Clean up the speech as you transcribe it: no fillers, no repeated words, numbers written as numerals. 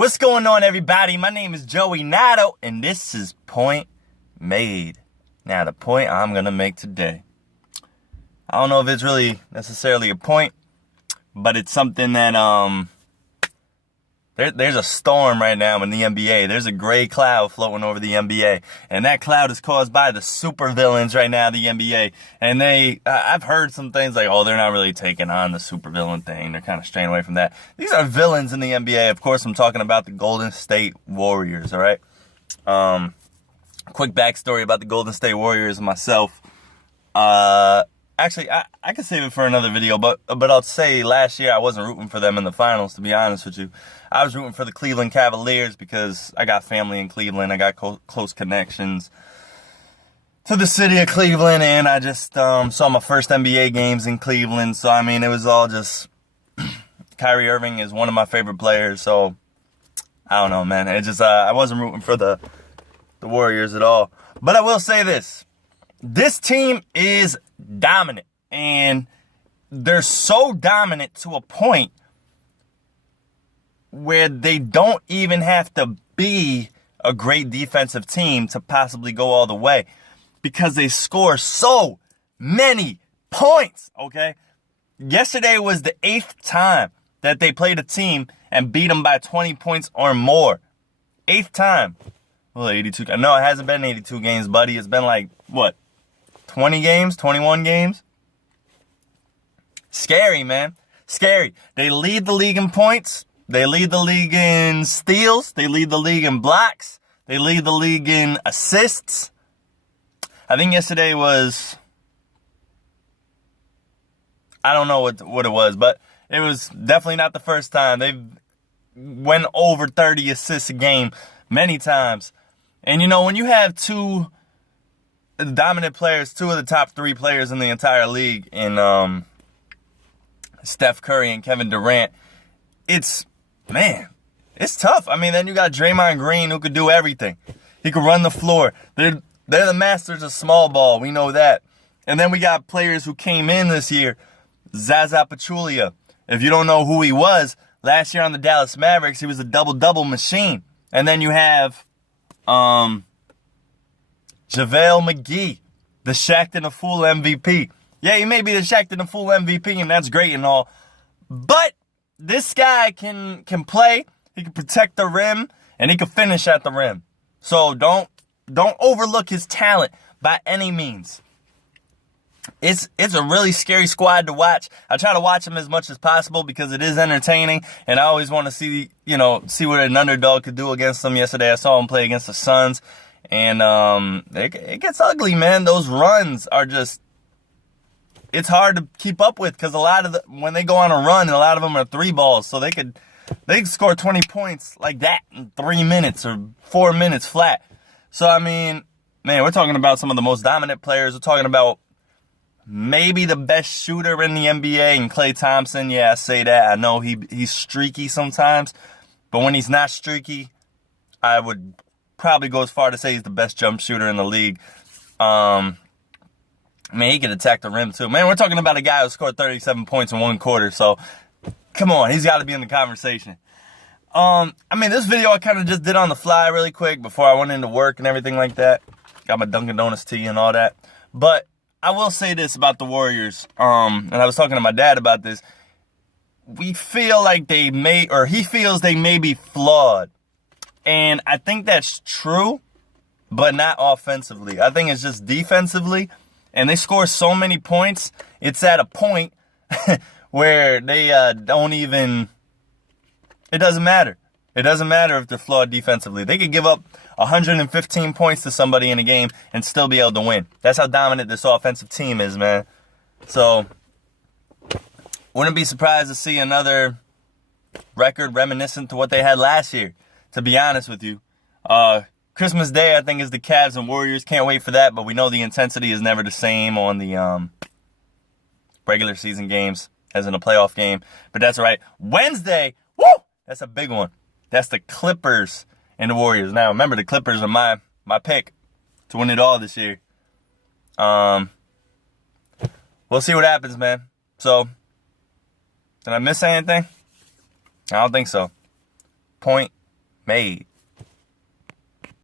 What's going on, everybody? My name is Joey Nato, and this is Point Made. Now, the point I'm going to make today, I don't know if it's really necessarily a point, but it's something that, there's a storm right now in the NBA. There's a gray cloud floating over the NBA, and that cloud is caused by the supervillains right now, the NBA. And I've heard some things like, oh, they're not really taking on the supervillain thing. They're kind of straying away from that. These are villains in the NBA. Of course, I'm talking about the Golden State Warriors, all right? Quick backstory about the Golden State Warriors and myself. Actually, I could save it for another video, but I'll say last year I wasn't rooting for them in the finals, to be honest with you. I was rooting for the Cleveland Cavaliers because I got family in Cleveland. I got close connections to the city of Cleveland, and I just saw my first NBA games in Cleveland. So, I mean, it was all just Kyrie Irving is one of my favorite players. So, I don't know, man. It just I wasn't rooting for the Warriors at all. But I will say this. This team is dominant, and they're so dominant to a point where they don't even have to be a great defensive team to possibly go all the way because they score so many points, okay? Yesterday was the 8th time that they played a team and beat them by 20 points or more. 8th time. Well, 82. No, it hasn't been 82 games, buddy. It's been like, what, 20 games, 21 games? Scary, man. Scary. They lead the league in points. They lead the league in steals. They lead the league in blocks. They lead the league in assists. I think yesterday was, I don't know what it was, but it was definitely not the first time. They went over 30 assists a game many times. And, you know, when you have two dominant players, two of the top 3 players in the entire league in Steph Curry and Kevin Durant, it's tough. I mean, then you got Draymond Green who could do everything. He could run the floor. They're the masters of small ball. We know that. And then we got players who came in this year. Zaza Pachulia. If you don't know who he was, last year on the Dallas Mavericks, he was a double-double machine. And then you have JaVale McGee, the Shaqtin' a Fool MVP. Yeah, he may be the Shaqtin' a Fool MVP, and that's great and all. But this guy can play, he can protect the rim, and he can finish at the rim. So don't overlook his talent by any means. It's a really scary squad to watch. I try to watch them as much as possible because it is entertaining, and I always want to see what an underdog could do against them. Yesterday I saw him play against the Suns, and it gets ugly, man. Those runs are just, it's hard to keep up with because when they go on a run, a lot of them are 3 balls, so they could score 20 points like that in 3 minutes or 4 minutes flat. So, I mean, man, we're talking about some of the most dominant players. We're talking about maybe the best shooter in the NBA, and Klay Thompson. Yeah, I say that. I know he's streaky sometimes, but when he's not streaky, I would probably go as far to say he's the best jump shooter in the league. Man, he can attack the rim too. Man, we're talking about a guy who scored 37 points in 1 quarter, so come on, he's got to be in the conversation. I mean, this video I kind of just did on the fly really quick before I went into work and everything like that. Got my Dunkin' Donuts tea and all that. But I will say this about the Warriors, and I was talking to my dad about this. We feel like he feels they may be flawed. And I think that's true, but not offensively. I think it's just defensively. And they score so many points, it's at a point where they don't even, it doesn't matter. It doesn't matter if they're flawed defensively. They could give up 115 points to somebody in a game and still be able to win. That's how dominant this offensive team is, man. So, wouldn't be surprised to see another record reminiscent to what they had last year, to be honest with you. Christmas Day, I think, is the Cavs and Warriors. Can't wait for that, but we know the intensity is never the same on the regular season games as in a playoff game. But that's all right. Wednesday, woo! That's a big one. That's the Clippers and the Warriors. Now, remember, the Clippers are my pick to win it all this year. We'll see what happens, man. So, did I miss anything? I don't think so. Point made.